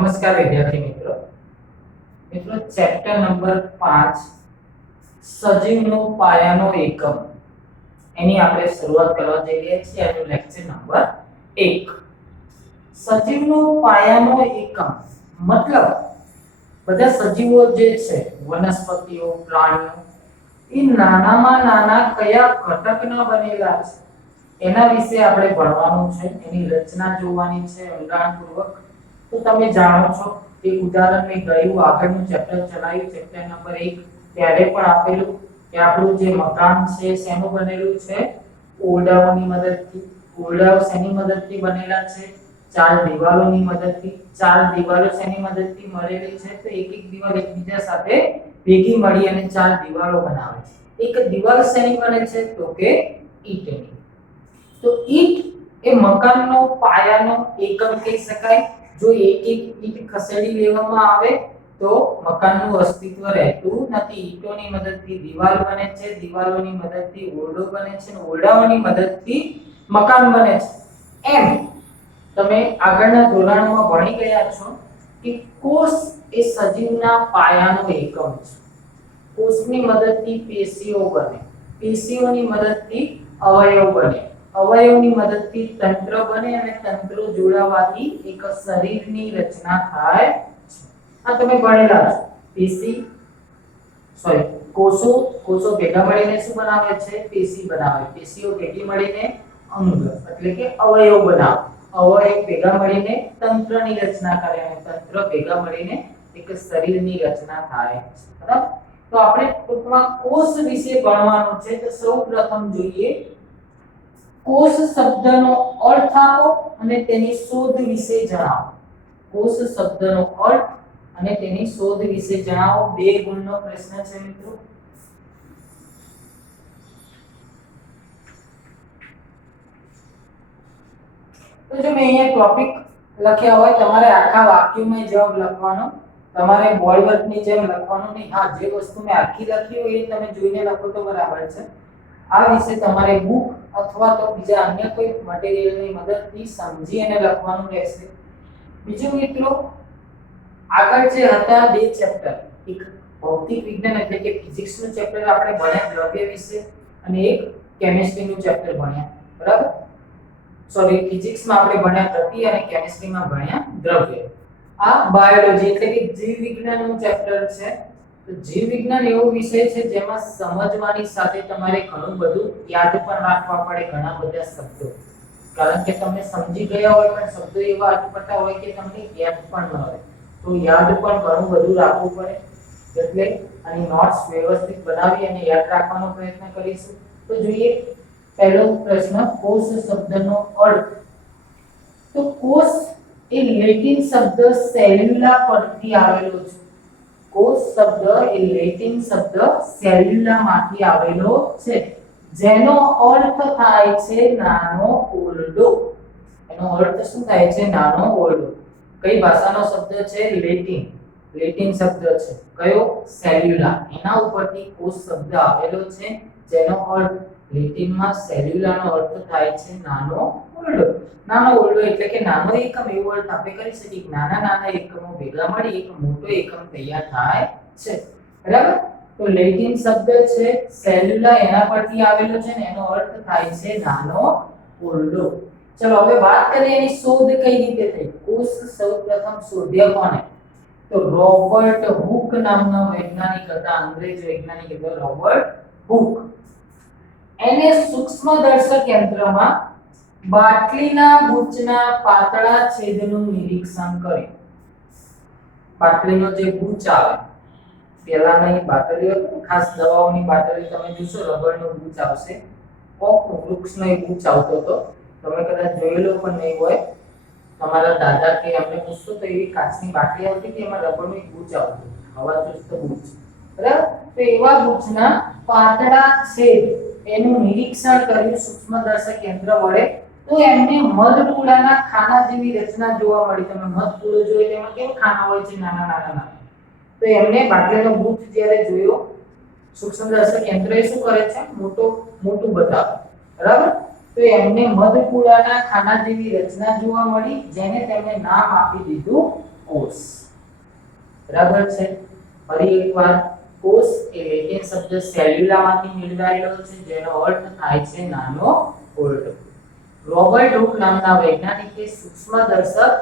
નમસ્કાર વિદ્યાર્થી મિત્રો મિત્રો ચેપ્ટર નંબર 5 સજીવનો પાયાનો એકમ એની આપણે શરૂઆત કરવા જઈ રહ્યા છીએ એનું લેક્ચર નંબર 1 સજીવનો પાયાનો એકમ મતલબ બધા સજીવો જે છે વનસ્પતિઓ પ્રાણીઓ એ નાનામાં નાના કયા ઘટકના બનેલા છે એના વિશે આપણે ભણવાનું છે એની રચના જોવાની છે ઊંડાણપૂર્વક તો તમે જાણો છો એક ઉદાહરણ મેં ગયું આગળનું ચેપ્ટર ચલાવ્યું ચેપ્ટર નંબર 1 ત્યારે પણ આપેલું કે આપણું જે મકાન છે શેનું બનેલું છે ઓરડાઓની મદદથી ઓરડાઓ શેની મદદથી બનેલા છે ચાર દિવાલોની મદદથી ચાર દિવાલો શેની મદદથી મળેલી છે તો એક એક દિવાલ એકબીજા સાથે ભેગી મળી અને ચાર દિવાલો બનાવે છે એક દિવાલ શેની બને છે તો કે ઈંટની તો ઈંટ એ મકાનનો પાયાનો એકમ કહી શકાય જો એક એક ઈંટ ખસેડી લેવામાં આવે તો મકાનનું અસ્તિત્વ રહેતું નથી ઈંટોની મદદથી દિવાલ બને છે દિવાલોની મદદથી ઓરડો બને છે અને ઓરડાઓની મદદથી મકાન બને છે એમ તમે આગળના ધોરણમાં ભણી ગયા છો કે કોષ એ સજીવના પાયાનો એકમ છે કોષની મદદથી પેશીઓ બને પેશીઓની મદદથી અવયવ બને અવયવની મદદથી તંત્ર બને અને તંત્રો જોડાવાથી એક શરીરની રચના થાય આ તમે ભણેલા છો પેશી કોષો ભેગા મળીને શું બનાવે છે પેશી બનાવે પેશીઓ ભેગી મળીને અંગ એટલે કે અવયવ બનાવે અવયવ ભેગા મળીને તંત્રની રચના કરે અને તંત્ર ભેગા મળીને એક શરીરની રચના થાય બરાબર તો આપણે ટૂંકમાં કોષ વિશે ભણવાનું છે તો સૌપ્રથમ જોઈએ કોષ શબ્દનો અર્થ આપો અને તેની શોધ વિશે જણાવો કોષ શબ્દનો અર્થ અને તેની શોધ વિશે જણાવો 2 ગુણનો પ્રશ્ન છે મિત્રો તો જો મેં અહીંયા ટોપિક લખ્યા હોય તમારે આખા વાક્યમાં જવાબ લખવાનો તમારે બોર્ડ વર્કની જેમ લખવાનું નહીં હા જે વસ્તુ મેં આખી લખી હોય એ તમે જોઈને લખો તો બરાબર છે આ વિશે તમારે બુક અથવા તો બીજા અન્ય કોઈ મટીરીયલની મદદથી સમજી અને લખવાનું રહેશે બીજું મિત્રો આગળ જે હતા 2 ચેપ્ટર એક ભૌતિક વિજ્ઞાન એટલે કે ફિઝિક્સનું ચેપ્ટર આપણે ભણ્યા દ્રવ્ય વિશે અને એક કેમિસ્ટ્રીનું ચેપ્ટર ભણ્યા બરાબર સોરી ફિઝિક્સમાં આપણે ભણ્યા ગતિ અને કેમિસ્ટ્રીમાં ભણ્યા દ્રવ્ય આ બાયોલોજી એટલે કે જીવ વિજ્ઞાનનું ચેપ્ટર છે તો જીવ વિજ્ઞાન એવો વિષય છે જેમાં સમજવાની સાથે તમારે ઘણું બધું યાદ પણ રાખવા પડે ઘણા બધા શબ્દો કારણ કે તમે સમજી ગયા હોય પણ શબ્દો એવા અટપટા હોય કે તમને યાદ પણ ન રહે તો યાદ પણ ઘણું બધું રાખવું પડે એટલે આની નોટ્સ વ્યવસ્થિત બનાવી અને યાદ રાખવાનો પ્રયત્ન કરીશું તો જોઈએ પહેલો પ્રશ્ન કોષ શબ્દનો અર્થ તો કોષ એ લેટિન શબ્દ સેલ્યુલા પરથી આવેલો છે કોષ શબ્દ એ લેટિન શબ્દ સેલ્યુલા માંથી આવેલો છે જેનો અર્થ થાય છે નાનો ઓરડો એનો અર્થ શું થાય છે નાનો ઓરડો કઈ ભાષાનો શબ્દ છે લેટિન શબ્દ છે કયો સેલ્યુલા એના ઉપરથી કોષ શબ્દ આવેલો છે જેનો અર્થ લેટિનમાં સેલ્યુલાનો અર્થ થાય છે નાનો ઓરડો એટલે કે નાનો એકમ એવો અર્થ આપણે કરી શકીએ નાના નાના એકમો ભેગા મળી એક મોટો એકમ તૈયાર થાય છે બરાબર તો લેટિન શબ્દ છે સેલ્યુલા એના પરથી આવેલો છે ને એનો અર્થ થાય છે નાનો ઓરડો ચલો હવે વાત કરીએ એની શોધ કઈ રીતે થઈ કોષ સૌપ્રથમ શોધ્યા કોણે તો રોબર્ટ હુક નામના વૈજ્ઞાનિક હતા અંગ્રેજ વૈજ્ઞાનિક હતા રોબર્ટ હુક એને સૂક્ષ્મદર્શક યંત્રમાં બાટલીના ગૂંચના પાતળા છેદનું નિરીક્ષણ કર્યું બાટલીનો જે ગૂંચ આવે પહેલાની બાટલીઓ ખાસ દવાઓની બાટલી તમે જોશો રબરનો ગૂંચ આવશે ઓક વૃક્ષનો એક ગૂંચ આવતો હતો તમે કદાચ જોયેલો પણ નહીં હોય તમારા દાદા કે અમને પૂછતો તો એવી કાચની બાટલી આવતી કે એમાં રબરનું એક ગૂંચ આવતું હવાચુસ્ત ગૂંચ બરાબર તો એવા ગૂંચના પાતળા છેદ એનું નિરીક્ષણ કર્યું સૂક્ષ્મદર્શક યંત્ર વડે તો એમને મધપૂડાના ખાના જેવી રચના જોવા મળી તમે મધપૂડો જોયો તેમાં કેવા ખાના હોય છે નાના નાના તો એમને બાટલીનો ગૂંચ જ્યારે જોયો સૂક્ષ્મદર્શક યંત્ર એ શું કરે છે મોટું બતાવે બરાબર તો એમને મધપૂડાના ખાના જેવી રચના જોવા મળી જેને તેમણે નામ આપી દીધું કોષ, બરાબર છે। ફરી એકવાર કોષ એ લેટિન શબ્દ સેલ્યુલામાંથી મેળવાયેલો છે જેનો અર્થ થાય છે નાનો ઓરડો। રોબર્ટ હુક નામના વૈજ્ઞાનિકે સૂક્ષ્મદર્શક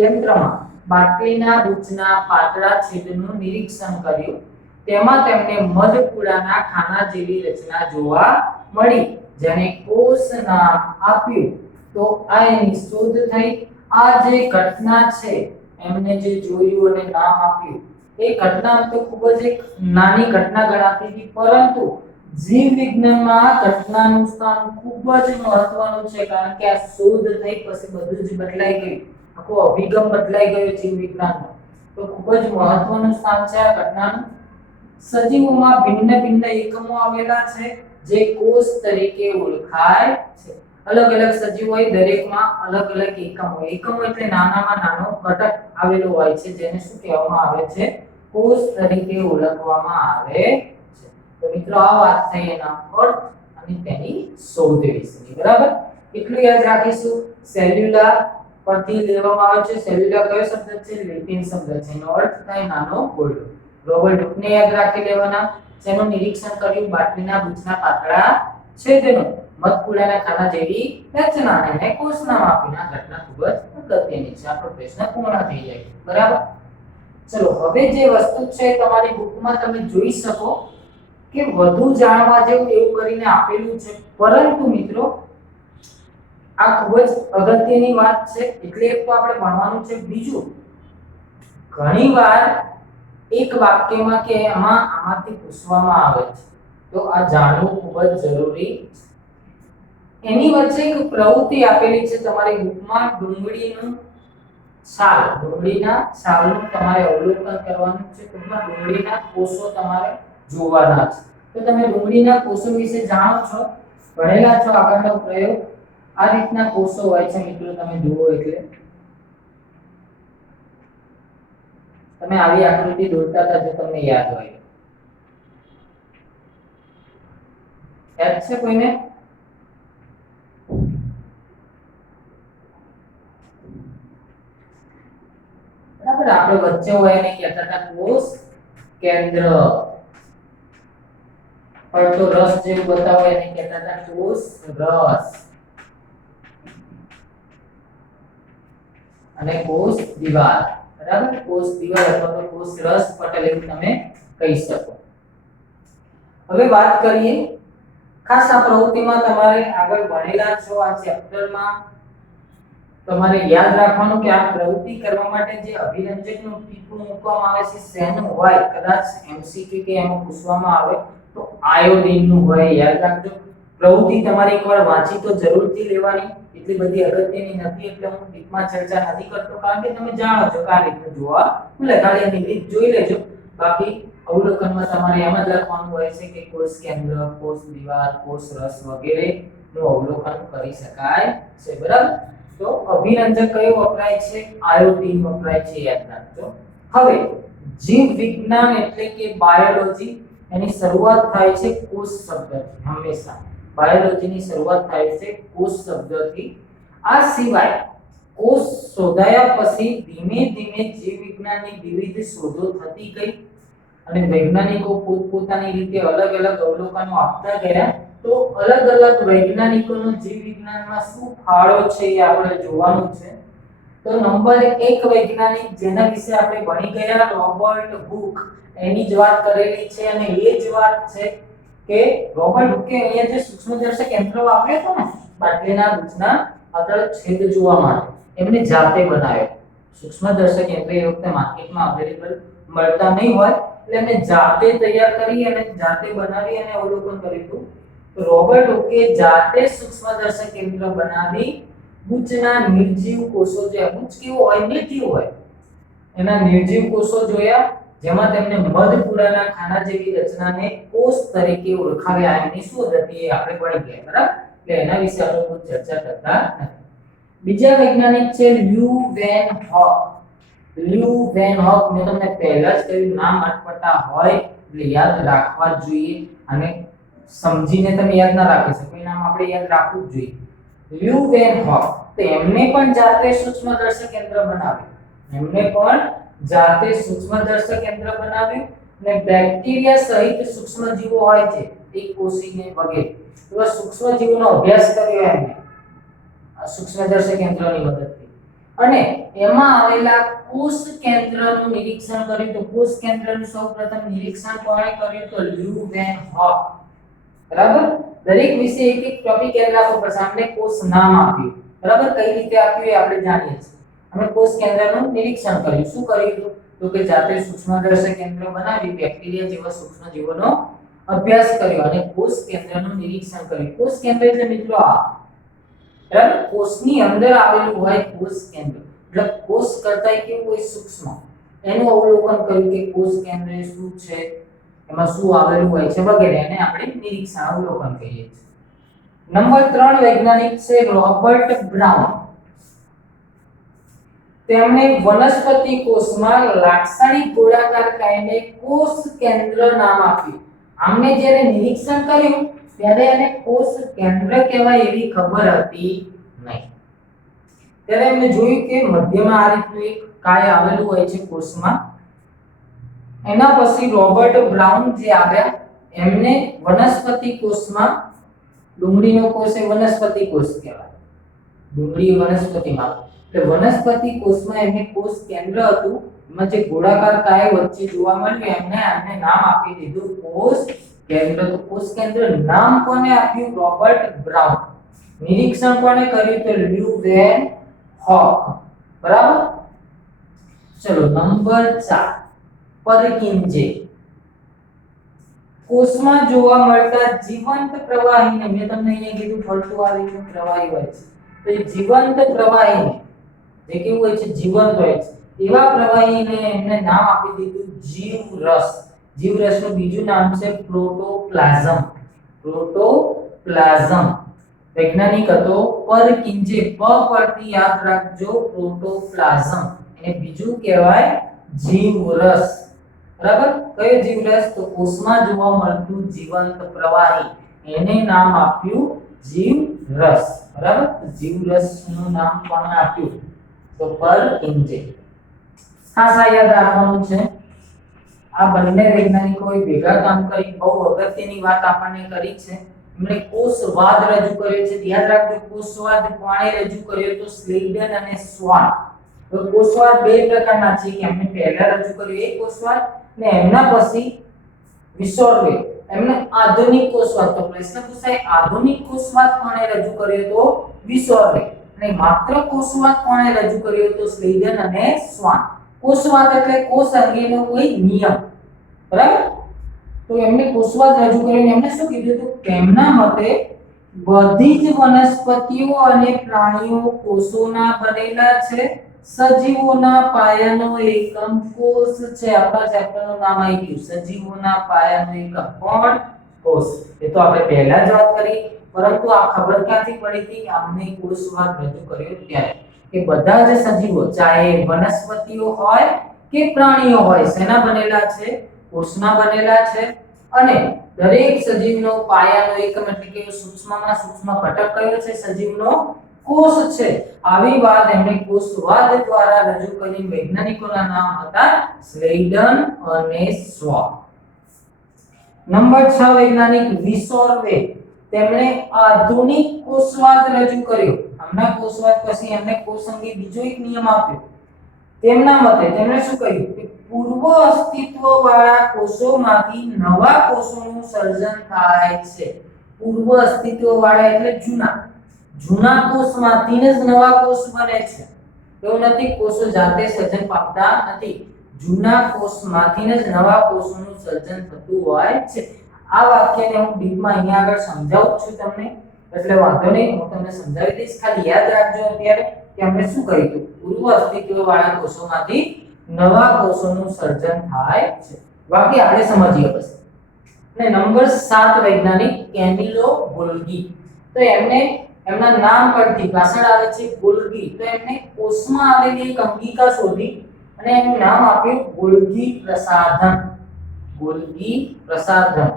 યંત્રમાં બાટલીના બૂચના પાતળા છેદનું નિરીક્ષણ કર્યું। તેમાં તેમને મધપૂડાના ખાના જેવી રચના જોવા મળી જેને કોષ નામ આપ્યું। તો આ એની શોધ થઈ। આ જે ઘટના છે એમને જે જોયું અને નામ આપ્યું એ ઘટના તો ખૂબ જ એક નાની ઘટના ગણાતી હતી, પરંતુ જીવ વિજ્ઞાનમાં આ ઘટનાનું સ્થાન ખૂબ જ મહત્વનું છે, કારણ કે આ શોધ થઈ પછી બધું જ બદલાઈ ગયું, આખો અભિગમ બદલાઈ ગયો જીવ વિજ્ઞાનનો। તો ખૂબ જ મહત્વનું સ્થાન છે આ ઘટનાનું। સજીવોમાં ભિન્ન ભિન્ન એકમો આવેલા છે જે કોષ તરીકે ઓળખાય છે। અલગ અલગ સજીવ હોય, દરેકમાં અલગ અલગ એકમ હોય। એકમ એટલે નાનામાં નાનો ઘટક આવેલો હોય છે જેને શું કહેવામાં આવે છે? કોષ તરીકે ઓળખવામાં આવે છે। તો મિત્રો આ વાત થઈ એના અર્થ અને તેની શોધ વિશેની, બરાબર? એટલું યાદ રાખીશું। સેલ્યુલા પરથી લેવામાં આવે છે। સેલ્યુલા કયો શબ્દ છે? લેટિન શબ્દ છે, એનો અર્થ થાય નાનો ઓરડો। રોબર્ટ હુકને યાદ રાખી લેવાના, જેનું નિરીક્ષણ કર્યું બાટલીના બૂચના પાતળા છેદનું મધપૂડાના ખાના જેવી રચના, એને કોષ નામ આપ્યું। આ ઘટના ખૂબ જ અગત્યની છે। આપણો પ્રશ્ન પૂર્ણ થઈ જાય, બરાબર? ચલો હવે જે વસ્તુ છે તમારી બુકમાં તમે જોઈ શકો કે વધુ જાણવા જેવું એવું કરીને આપેલું છે, પરંતુ મિત્રો આ ખૂબ જ અગત્યની વાત છે એટલે એક તો આપણે ભણવાનું છે। બીજું, ઘણીવાર એક વાક્યમાં કે આમાંથી પૂછવામાં આવે છે, તો આ જાણવું ખૂબ જ જરૂરી છે। એની વચ્ચે એક પ્રવૃત્તિ આપેલી છે તમારી બુકમાં, ડુંગળીનું છાલ, ડુંગળીના છાલનું તમારે અવલોકન કરવાનું છે। ટૂંકમાં ડુંગળીના કોષો તમારે જોવાના છે। તો તમે ડુંગળીના કોષો વિશે જાણો છો, ભણેલા છો, આગળનો પ્રયોગ આ રીતના કોષો હોય છે મિત્રો, તમે જુઓ એટલે તમે આવી આકૃતિ દોરતા હતા જો તમને યાદ હોય, યાદ છે કોઈને? બરાબર, આપણે વચ્ચે હોય એને કહેતા હતા કોષ કેન્દ્ર, ફરતો રસ જેવું બતાવો એને કહેતા હતા કોષ રસ, અને કોષ દીવાલ, બરાબર? કોષ દીવાલ અથવા તો કોષ રસ પટલ એવું તમે કહી શકો। હવે વાત કરીએ, ખાસ આ પ્રવૃત્તિમાં તમારે આગળ ભણેલા છો આ ચેપ્ટરમાં તમારે યાદ રાખવાનું કે આ પ્રવૃત્તિ કરવા માટે જે અભિરંજકનું ટીપું મૂકવામાં આવે છે શેનું હોય, કદાચ એમસીક્યુ કે એમાં પૂછવામાં આવે તો આયોડિનનું હોય, યાદ રાખજો। પ્રવૃત્તિ તમારે એકવાર વાંચી તો જરૂરથી લેવાની, એટલી બધી અગત્યની નથી એટલે હું ડીપમાં ચર્ચા નથી કરતો, કારણ કે તમે જાણો છો કે આ રીતે જોવા મળે, ખાલી એની રીત જોઈ લેજો। બાકી અવલોકનમાં તમારે એમ જ લખવાનું હોય છે કે કોષ કેન્દ્ર, કોષ દીવાલ, કોષ રસ વગેરે નું અવલોકન કરી શકાય છે, બરાબર? તો અભિરંજક કયું વપરાય છે? આયોડિન વપરાય છે, યાદ રાખજો। હવે જીવ વિજ્ઞાન એટલે કે બાયોલોજી, એની શરૂઆત થાય છે કોષ શબ્દથી। હંમેશા બાયોલોજીની શરૂઆત થાય છે કોષ શબ્દથી। આ સિવાય કોષ શોધાયા પછી ધીમે ધીમે જીવ વિજ્ઞાનની વિવિધ શોધો થતી ગઈ અને વૈજ્ઞાનિકો પોતપોતાની રીતે અલગ અલગ અવલોકનો આપતા ગયા। તો અલગ અલગ વૈજ્ઞાનિકોનો જીવ વિજ્ઞાનમાં શું ફાળો છે એ આપણે જોવાનું છે। તો નંબર 1 વૈજ્ઞાનિક જેના વિશે આપણે ભણી ગયા, રોબર્ટ હુક, એની જ વાત કરેલી છે અને એ જ વાત છે કે રોબર્ટ હુકે અહીંયા જે સૂક્ષ્મદર્શક યંત્ર વાપર્યો હતો ને બાટલીના બૂચના પાતળા છેદ જોવા માટે, એમને જાતે બનાવ્યો। સૂક્ષ્મદર્શક યંત્ર એ વખતે માર્કેટમાં અવેલેબલ મળતા નહીં હોય એટલે એમને જાતે તૈયાર કરી અને જાતે બનાવી અને અવલોકન કર્યું હતું। તો રોબર્ટ હુકે જાતે સૂક્ષ્મદર્શક યંત્ર બનાવી બૂચના નિર્જીવ કોષો, જે બૂચ કેવો હોય? નિર્જીવ હોય, એના નિર્જીવ કોષો જોયા જેમાં તેમને મધપૂડાના ખાના જેવી રચનાને કોષ તરીકે ઓળખાવ્યા। એની શું હતી એ આપણે ભણી ગયા, બરાબર? એટલે એના વિશે આપણે કોઈ ચર્ચા કરતા નથી। બીજા વૈજ્ઞાનિક છે લ્યુ વેન હોક। લ્યુ વેન હોક, મેં તમને પહેલા જ કહ્યું નામ અટપટા હોય એટલે યાદ રાખવા જોઈએ, અને સમજીને તમે યાદ ના રાખી શકો, એ નામ આપણે યાદ રાખવું જ જોઈએ। લ્યુ વેન હોક, તો એમને પણ જાતે સૂક્ષ્મદર્શક યંત્ર બનાવ્યું એમને પણ જાતે સૂક્ષ્મદર્શક યંત્ર બનાવ્યું અને બેક્ટેરિયા સહિત સૂક્ષ્મજીવો હોય છે એક કોષીય વગેરે એવા સૂક્ષ્મજીવોનો અભ્યાસ કર્યો એમને આ સૂક્ષ્મદર્શક યંત્રની મદદથી અને એમાં આવેલા કોષ કેન્દ્રનું નિરીક્ષણ કર્યું તો કોષ કેન્દ્રનું સૌપ્રથમ નિરીક્ષણ કોણે કર્યું તો લ્યુવેનહોક બરાબર દરેક વિશે એક એક ટોપિક યાદ રાખવો પડશે આપણે કોષ નામ આપ્યું બરાબર કઈ રીતે આપ્યું એ આપણે જાણીએ છીએ અમે કોષ કેન્દ્રનું નિરીક્ષણ કર્યું શું કર્યું તો કે જાતે સૂક્ષ્મદર્શક યંત્ર બનાવી બેક્ટેરિયા જેવા સૂક્ષ્મજીવોનો અભ્યાસ કર્યો અને કોષ કેન્દ્રનું નિરીક્ષણ કર્યું કોષ કેન્દ્ર એટલે મિત્રો આ બરાબર કોષની અંદર આવેલું હોય કોષ કેન્દ્ર એટલે કોષ કરતા કેવું હોય સૂક્ષ્મ એનું અવલોકન કર્યું કે કોષ કેન્દ્ર શું છે એમાં શું આવેલું હોય છે વગેરે એને આપણે નિરીક્ષણ અવલોકન કહીએ છીએ નંબર 3 વૈજ્ઞાનિક છે રોબર્ટ બ્રાઉન તેમણે વનસ્પતિ કોષમાં લાક્ષણિક ગોળાકાર કાયને કોષ કેન્દ્ર નામ આપ્યું આમને જ્યારે નિરીક્ષણ કર્યું ત્યારે એને કોષ કેન્દ્ર કહેવાય એવી ખબર હતી નહીં ત્યારે એમને જોયું કે મધ્યમાં આ રીતનું એક કાય આવેલું હોય છે કોષમાં એના પછી રોબર્ટ બ્રાઉન જે આવ્યા એમને વનસ્પતિ કોષમાં ડુંગળીનો કોષ એ વનસ્પતિ કોષ કહેવાય ડુંગળી વનસ્પતિમાં એટલે વનસ્પતિ કોષમાં એમને કોષ કેન્દ્ર હતું એમાં જે ગોળાકાર કાય વચ્ચે જોવા મળ્યું એમને નામ આપી દીધું કોષ કેન્દ્ર તો કોષ કેન્દ્ર નામ કોને આપ્યું રોબર્ટ બ્રાઉન નિરીક્ષણ કોને કર્યું તો લ્યુવેનહોક બરાબર ચલો નંબર 4 પરકિંજે કોષમાં જોવા મળતા જીવંત પ્રવાહીને મેં તમને અહીંયા કીધું ફરતું આ રીતનું પ્રવાહી હોય છે તો એ જીવંત પ્રવાહીને જે કેવું હોય છે જીવંત હોય છે એવા પ્રવાહીને એમને નામ આપી દીધું જીવરસ જીવરસનું બીજું નામ છે પ્રોટોપ્લાઝમ વૈજ્ઞાનિક હતો પરકિંજે પ પરથી યાદ રાખજો પ્રોટોપ્લાઝમ એને બીજું કહેવાય જીવરસ બરાબર કયો જીવરસ તો કોષમાં જોવા મળતું જીવંત પ્રવાહી એને નામ આપ્યું જીવરસ બરાબર જીવરસનું નામ કોણે આપ્યું તો પરકિંજે ખાસ યાદ રાખવાનું છે આ બંને વૈજ્ઞાનિકોએ ભેગા કામ કરી બહુ અગત્યની વાત આપણને કરી છે એમણે કોષવાદ રજૂ કર્યો છે યાદ રાખજો કોષવાદ કોણે રજૂ કર્યો તો સ્લેઇડન અને સ્વાન તો કોષવાદ બે પ્રકારના છે કે એમણે પહેલા રજૂ કર્યો એક કોષવાદ ને એમના પછી વિસોર્વે એમને આધુનિક કોષવાદ તો પ્રશ્ન પૂછાય આધુનિક કોષવાદ કોણે રજૂ કર્યો તો વિસોર્વે અને માત્ર કોષવાદ કોણે રજૂ કર્યો તો સ્લેઇડન અને સ્વાન કોષવાદ એટલે કોષ અંગેનો કોઈ નિયમ બરાબર તો એમને કોષવાદ રજૂ કરીને એમને શું કીધું તો તેમના મતે બધી જ વનસ્પતિઓ અને પ્રાણીઓ કોષોના બનેલા છે સજીવોના પાયાનો એકમ કોષ છે આપણા ચેપ્ટરનું નામ આવી ગયું સજીવોના પાયાનો એકમ કોણ કોષ એ તો આપણે પહેલા જ વાત કરી પરંતુ આ ખબર ક્યાંથી પડી હતી આમને કોષવાદ રજૂ કર્યો ત્યારે કે બધા જ સજીવો ચાહે વનસ્પતિઓ હોય કે પ્રાણીઓ હોય શેના બનેલા છે કોષના બનેલા છે અને દરેક સજીવનો પાયાનો એકમ એટલે કે સૂક્ષ્મમાં સૂક્ષ્મ ઘટક કયો છે સજીવનો કોષ છે આવી વાત એમણે કોષવાદ દ્વારા રજૂ કરી વૈજ્ઞાનિકોના નામ હતા સ્લેઇડન અને સ્વાન નંબર 6 વૈજ્ઞાનિક વિસોર્વે તેમણે આધુનિક કોષવાદ રજૂ કર્યો આમના કોષવાદ પછી એમણે કોષ અંગે બીજો એક નિયમ આપ્યો તેમના મતે તેમણે શું કહ્યું કે પૂર્વ અસ્તિત્વવાળા કોષોમાંથી નવા કોષોનું સર્જન થાય છે પૂર્વ અસ્તિત્વવાળા એટલે જૂના કોષમાંથી જ નવા કોષ બને છે એવું નથી કોષો જાતે સર્જન પામતા નથી જૂના કોષમાંથી જ નવા કોષોનું સર્જન થતું હોય છે આ વાક્યને હું ડીપમાં અહીંયા આગળ સમજાવું છું તમને એટલે વાંધો નહીં હું તમને સમજાવી દઈશ ખાલી યાદ રાખજો અત્યારે કે આપણે શું કહ્યું હતું પૂર્વ અસ્તિત્વવાળા કોષોમાંથી નવા કોષોનું સર્જન થાય છે બાકી આપણે સમજીએ પછી અને નંબર 7 વૈજ્ઞાનિક કેમિલો ગોલ્ગી તો એમને એમના નામ પરથી પાછળ આવે છે ગોલ્ગી તો એમને કોષમાં આવેલી એક અંગિકા શોધી અને એનું નામ આપ્યું ગોલ્ગી પ્રસાધન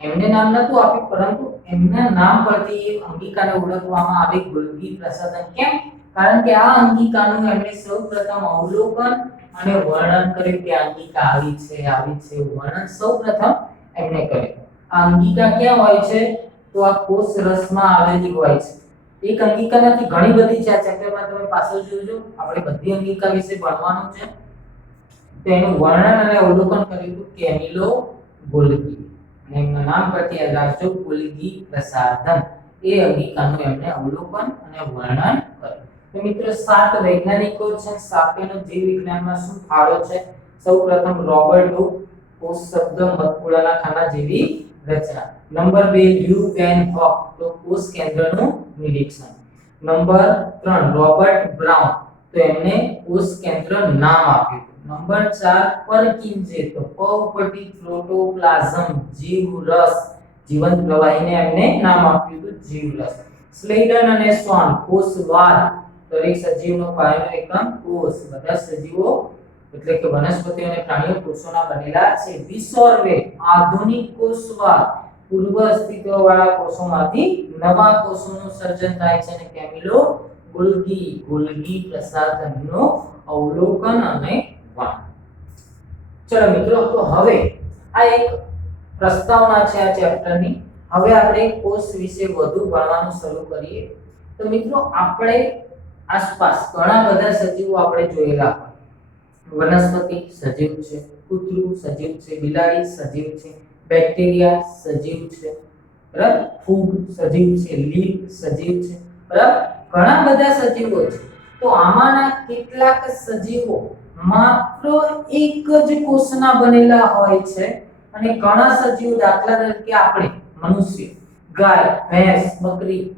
એમને નામ નતું આપ્યું પરંતુ એમના નામ પરથી એ અંગિકાને ઓળખવામાં આવે ગોલ્ગી પ્રસાધન કેમ કારણ કે આ અંગિકાનું એમણે સૌપ્રથમ અવલોકન અને વર્ણન કર્યું કે અંગિકા આવી છે વર્ણન સૌપ્રથમ એમણે કર્યું. આ અંગિકા ક્યાં હોય છે? તો આ કોષ રસમાં આવેલી હોય છે. એક અંગિકા નથી, ઘણી બધી છે. આ ચેપ્ટરમાં તમે પાછળ જોજો, આપણે બધી અંગિકા વિશે ભણવાનું છે. તો એનું વર્ણન અને અવલોકન કર્યું કેમિલો ગોલ્ગી, અને એમનું નામ પરથી યાદ રાખજો, ગોલ્ગી પ્રસાધન. એ અંગિકાનું એમણે અવલોકન અને વર્ણન કર્યું. તો મિત્રો 7 વૈજ્ઞાનિકો છે. સાપેનો જીવ વિજ્ઞાનમાં શું ફાળો છે? સૌપ્રથમ રોબર્ટ હુક, કોષ શબ્દ મધપૂડાના ખાના જેવી રચના. નંબર 2 લ્યુ વેન હોક, તો કોષ કેન્દ્રનું નિરીક્ષણ. નંબર 3 રોબર્ટ બ્રાઉન, તો એમને કોષ કેન્દ્ર નામ આપ્યું. નંબર 4 પરકિન્સે, તો પૌપટી પ્રોટોપ્લાઝમ જીવરસ, જીવંત પ્રવાહીને એમને નામ આપ્યું હતું જીવરસ. સ્લેડન અને સ્વાન, કોષવાદ, દરેક સજીવનો પાયાનો એકમ કોષ. બધા સજીવો એટલે કે વનસ્પતિઓ અને પ્રાણીઓ કોષોના બનેલા છે. વિસોર્વે, આધુનિક કોષવાદ, પૂર્વ અસ્તિત્વવાળા કોષોમાંથી નવા કોષોનું સર્જન થાય છે. અને કેમિલો ગોલ્ગી પ્રસાધનનું અવલોકન અને વર્ણન. ચલો મિત્રો, તો હવે આ એક પ્રસ્તાવના છે આ ચેપ્ટરની. હવે આપણે કોષ વિશે વધુ ભણવાનું શરૂ કરીએ. તો મિત્રો, આપણે આસપાસ ઘણા બધા સજીવો આપણે જોયેલા હોય. વનસ્પતિ સજીવ છે, કૂતરું સજીવ છે, બિલાડી સજીવ છે, બેક્ટેરિયા સજીવ છે, બરાબર, ફૂગ સજીવ છે, લીફ સજીવ છે, બરાબર, ઘણા બધા સજીવો છે. તો આમાંના કેટલાક સજીવો માત્ર એક જ કોષના બનેલા હોય છે, અને ઘણા સજીવો, દાખલા તરીકે આપણે મનુષ્ય, ગાય, ભેંસ, બકરી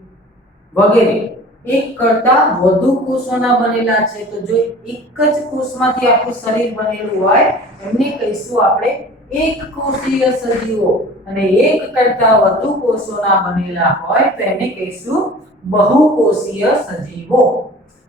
વગેરે એક કરતા વધુ કોષોના બનેલા છે. તો જો એક જ કોષમાંથી આખું શરીર બનેલું હોય એમને કહીશું આપણે એક કોષીય સજીવો, અને એક કરતા વધુ કોષોના બનેલા હોય તો એને કહીશું બહુકોષીય સજીવો.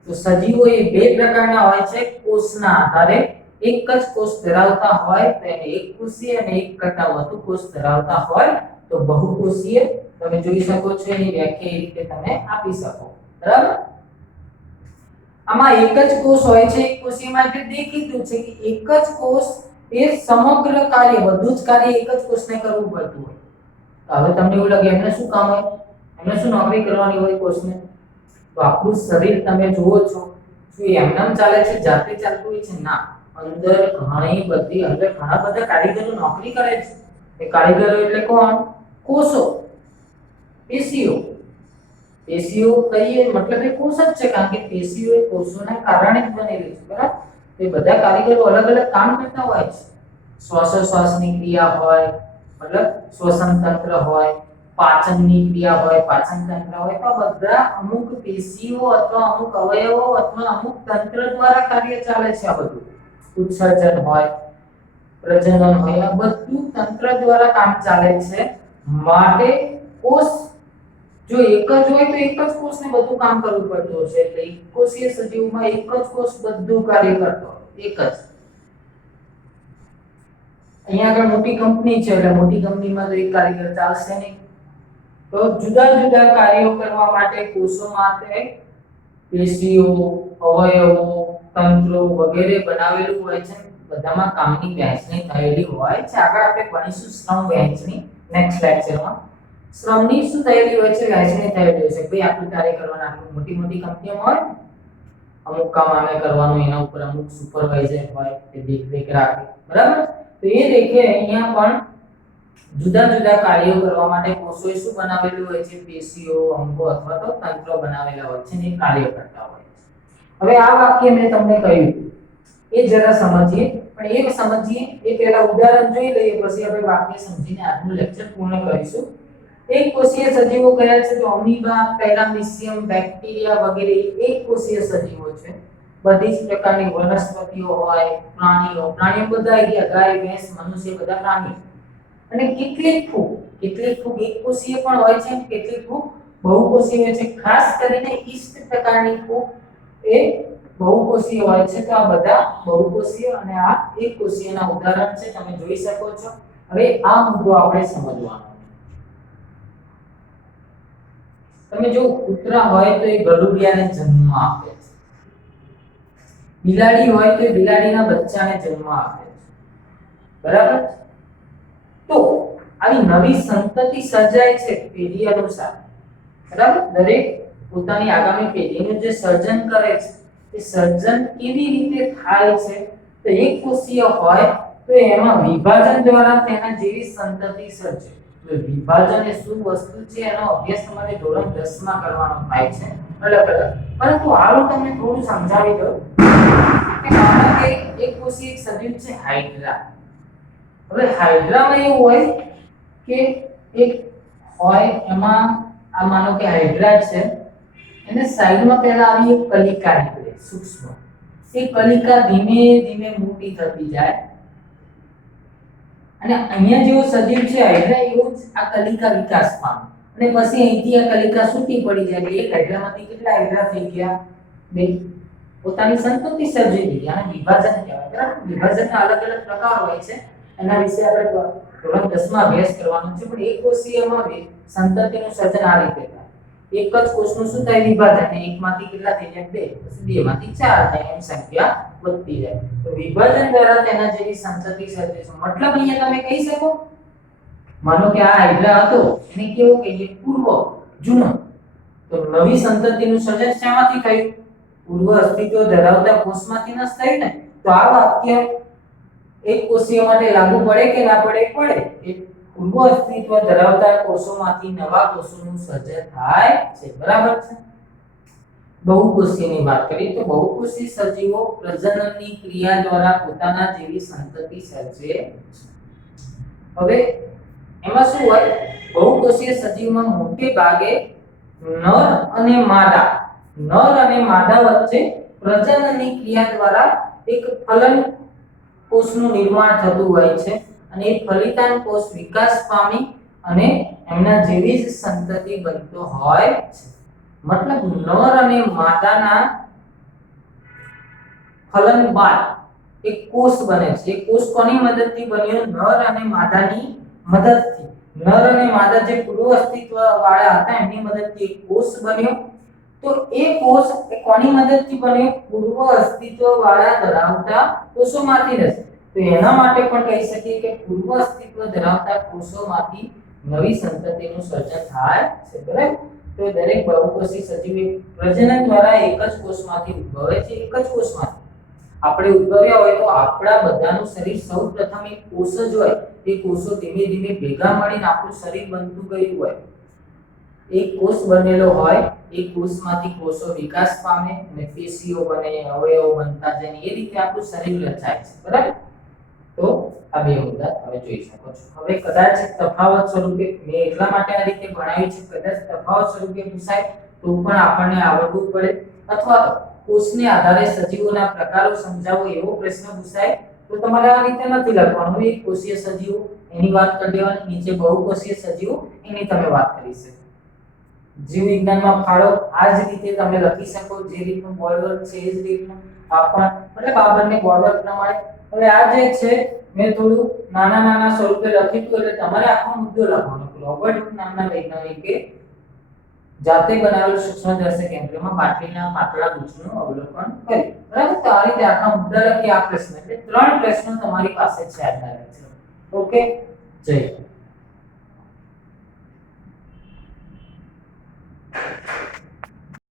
તો સજીવો એ બે પ્રકારના હોય છે. કોષના આધારે એક જ કોષ ધરાવતા હોય તો એને એક કોષીય, અને એક કરતા વધુ કોષ ધરાવતા હોય તો બહુકોષીય. તમે જોઈ શકો છો, એની વ્યાખ્યા એ રીતે તમે આપી શકો, બરાબર. આમાં એક જ કોષ હોય છે. એક કોષીય માટે દેખીતું છે કે એક જ કોષ એ સમગ્ર કાર્ય, બધું જ કાર્ય એક જ કોષને કરવું પડતું હોય. તો હવે તમને એવું લાગે એમને શું કામ હોય, એમને શું નોકરી કરવાની હોય કોષને? તો આપણું શરીર તમે જુઓ છો, શું એમનેમ ચાલે છે, જાતે ચાલતું હોય છે? ના, અંદર ઘણા બધા કારીગરો નોકરી કરે છે. એ કારીગરો એટલે કોણ? કોષો, પેશીઓ. પેશીઓ કહીએ મતલબ એ કોષ જ છે, કારણ કે પેશીઓ એ કોષોના કારણે જ બનેલી છે, બરાબર. એ બધા કારીગરો અલગ અલગ કામ કરતા હોય છે. શ્વાસોશ્વાસની ક્રિયા હોય, મતલબ શ્વસન તંત્ર હોય, પાચનની ક્રિયા હોય, પાચન તંત્ર હોય, તો બધા અમુક પેશીઓ અથવા અમુક અવયવો અથવા અમુક તંત્ર દ્વારા કાર્ય ચાલે છે. આ બધું ઉત્સર્જન હોય, પ્રજનન હોય, આ બધું તંત્ર દ્વારા કામ ચાલે છે. માટે કોષ જો એક જ હોય તો એક જ કોષને બધું કામ કરવું પડતું હશે. એટલે એક કોષીય સજીવમાં એક જ કોષ બધું કાર્ય કરતો હોય, એક જ. અહીંયા આગળ મોટી કંપની છે, એટલે મોટી કંપનીમાં તો એક કારીગર ચાલશે નહીં. તો જુદા જુદા કાર્યો કરવા માટે કોષો માટે પેશીઓ, અવયવો, તંત્રો વગેરે બનાવેલું હોય છે. બધામાં કામની વહેંચણી થયેલી હોય છે. આગળ આપણે ભણીશું શ્રમ વહેંચણી નેક્સ્ટ લેક્ચરમાં. શ્રમની શું થયેલી હોય છે? વહેંચણી થયેલી હોય છે. ભાઈ આટલું કાર્ય કરવાનું, આટલું મોટી મોટી કંપનીઓમાં હોય, અમુક કામ આને કરવાનું, એના ઉપર અમુક સુપરવાઇઝર હોય તે દેખરેખ રાખે, બરાબર. તો એ દેખે અહીંયા પણ જુદા જુદા કાર્યો કરવા માટે કોષોએ શું બનાવેલું હોય છે? પેશીઓ, અંગો અથવા તો તંત્રો બનાવેલા હોય છે, ને કાર્ય કરતા હોય છે. હવે આ વાક્ય મેં તમને કહ્યું એ જરા સમજીએ, પણ એ સમજીએ એ પહેલા ઉદાહરણ જોઈ લઈએ, પછી આપણે વાક્ય સમજીને આજનું લેક્ચર પૂર્ણ કરીશું. એક કોષીય સજીવો કયા છે? તો અમીબા, પેરામીશિયમ, બેક્ટેરિયા વગેરે એક કોષીય સજીવો છે. બધી જ પ્રકારની વનસ્પતિઓ હોય, પ્રાણીઓ બધા ગયા, ગાય, ભેંસ, મનુષ્ય બધા પ્રાણીઓ. અને કેટલીક ફૂગ એક કોષીય પણ હોય છે, કેટલીક ફૂગ બહુકોષીય હોય છે. ખાસ કરીને ઈસ્ટ પ્રકારની ફૂગ એ બહુકોષીય હોય છે. તો આ બધા બહુકોષીય અને આ એક કોષીયના ઉદાહરણ છે, તમે જોઈ શકો છો. હવે આ મુદ્દો આપણે સમજવાનો. તમે જો કૂતરા હોય તો એ ગલુડિયાને જન્મ આપે છે, બિલાડી હોય તો બિલાડીના બચ્ચાને જન્મ આપે છે, બરાબર? તો આવી નવી સંતતિ સર્જાય છે પેઢી અનુસાર, બરાબર? દરેક પોતાની આગામી પેઢીનું જે સર્જન કરે છે એ સર્જન કેવી રીતે થાય છે? તો એક કોષીય હોય તો એમાં વિભાજન દ્વારા તેના જેવી સંતતિ સર્જે. તો વિભાજન એ શું વસ્તુ છે એનો અભ્યાસ તમારે ધોરણ 10 માં કરવાનો થાય છે અલગ અલગ. પરંતુ હાલ હું તમને થોડું સમજાવી દઉં કે માનો કે એક કોષીય એક સજીવ છે હાઇડ્રા. હવે હાઇડ્રામાં એવું હોય કે એક હોય એમાં આ માનો કે હાઇડ્રા છે, એને સાઈડમાં પહેલા આવી એક કલિકા નીકળે સૂક્ષ્મ. એ કલિકા ધીમે ધીમે મોટી થતી જાય અને અહીંયા જેવો સજીવ છે હાઇડ્રા એવું જ આ કલિકા વિકાસ પામે અને પછી અહીંથી આ કલિકા છૂટી પડી જાય. એક હાઇડ્રામાંથી કેટલા હાઇડ્રા થઈ ગયા? બે. પોતાની સંતતિ સર્જી લીધી. આને વિભાજન કહેવાય, બરાબર? વિભાજનના અલગ અલગ પ્રકાર હોય છે, એના વિશે આપણે ધોરણ 10 માં અભ્યાસ કરવાનો છે. પણ એક કોષીયમાં સંતતિનું સર્જન આ રીતે થાય. એક જ કોષનું શું થાય? વિભાજન. એકમાંથી કેટલા થઈ જાય? બે. પછી બે માંથી ચાર થાય, એમ સંખ્યા વધતી જાય. તો વિભાજન દ્વારા તેના જેવી સંતતિ સર્જે છે. મતલબ અહીંયા તમે કહી શકો, માનો કે આ હાઇડ્રા હતો એને કેવું કહીએ? પૂર્વ, જૂનો. તો નવી સંતતિનું સર્જન શેમાંથી થયું? પૂર્વ અસ્તિત્વ ધરાવતા કોષમાંથી ન થયું ને? તો આ વાક્ય એક કોષીય માટે લાગુ પડે કે ના પડે? પડે. એ પૂર્વ અસ્તિત્વ ધરાવતા કોષોમાંથી નવા કોષોનું સર્જન થાય છે, બરાબર છે? બહુકોષીયની વાત કરીએ તો બહુકોષી સજીવો પ્રજનનની ક્રિયા દ્વારા પોતાના જેવી સંતતિ સર્જે છે. હવે એમાં શું હોય? બહુકોષીય સજીવમાં મોટે ભાગે નર અને માદા વચ્ચે પ્રજનનની ક્રિયા દ્વારા એક ફલન કોષનું નિર્માણ થતું હોય છે અને એ ફલિતાન કોષ વિકાસ પામી અને એમના જેવી જ સંતતિ બનતો હોય છે. મતલબ નર અને માદાના ફલન બાદ એક કોષ બને છે. એ કોષ કોની મદદથી બન્યો? નર અને માદાની મદદથી. નર અને માદા જે પૂર્વ અસ્તિત્વ વાળા હતા એમની મદદથી એક કોષ બન્યો. તો એ કોષ એ કોની મદદથી બન્યો? પૂર્વ અસ્તિત્વ વાળા ધરાવતા કોષોમાંથી રહેશે. તો એના માટે પણ કહી શકીએ કે પૂર્વ અસ્તિત્વ ધરાવતા કોષોમાંથી નવી સંતતિનું સર્જન થાય છે, બરાબર? તો દરેક બહુકોષી સજીવ પ્રજનન દ્વારા એક જ કોષમાંથી ઉદ્ભવે છે. એક જ કોષમાંથી આપણે ઉદ્ભવ્યા હોય તો આપણા બધાનું શરીર સૌપ્રથમ એક કોષ જ હોય. એ કોષો ધીમે ધીમે ભેગા મળીને આપણું શરીર બનતું ગયું હોય. એક કોષ બનેલો હોય, એ કોષમાંથી કોષો વિકાસ પામે અને પેશીઓ બને, અવયવો બનતા જાય, એ રીતે આપણું શરીર રચાય છે, બરાબર? તો આ બે મુદ્દા તમે જોઈ શકો છો. હવે કદાચ તફાવત સ્વરૂપે મેં એટલા માટે આ રીતે ભણાવ્યું છે, કદાચ તફાવત સ્વરૂપે પૂછાય તો પણ આપણને આવડવું પડે, અથવા તો કોષને આધારે સજીવોના પ્રકારો સમજાવો એવો પ્રશ્ન પૂછાય તો તમારે આ રીતે નથી લખવાનું. એક કોષીય સજીવો એની વાત કરી દેવાની, નીચે બહુકોષીય સજીવો એની તમે વાત કરી શકો. જીવ વિજ્ઞાનમાં ફાળો આ જ રીતે તમે લખી શકો, જે રીતનું બોર્ડવર્ક છે એ જ રીતનું આપણ મતલબ આ બંને બોર્ડવર્ક પ્રમાણે. હવે આ જે છે મેં થોડું નાના સ્વરૂપે લખ્યું હતું, એટલે તમારે આખો મુદ્દો લખવાનો. રોબર્ટ નામના વૈજ્ઞાનિકે જાતે બનાવેલ સૂક્ષ્મદર્શક યંત્રમાં બાટલીના પાતળા ગુચ્છનું અવલોકન કર્યું, બરાબર? તો આ રીતે આખા મુદ્દા લખી આ પ્રશ્ન, એટલે 3 પ્રશ્નો તમારી પાસે છે આજના લેક્ચરમાં. ઓકે, જય હિન્દ.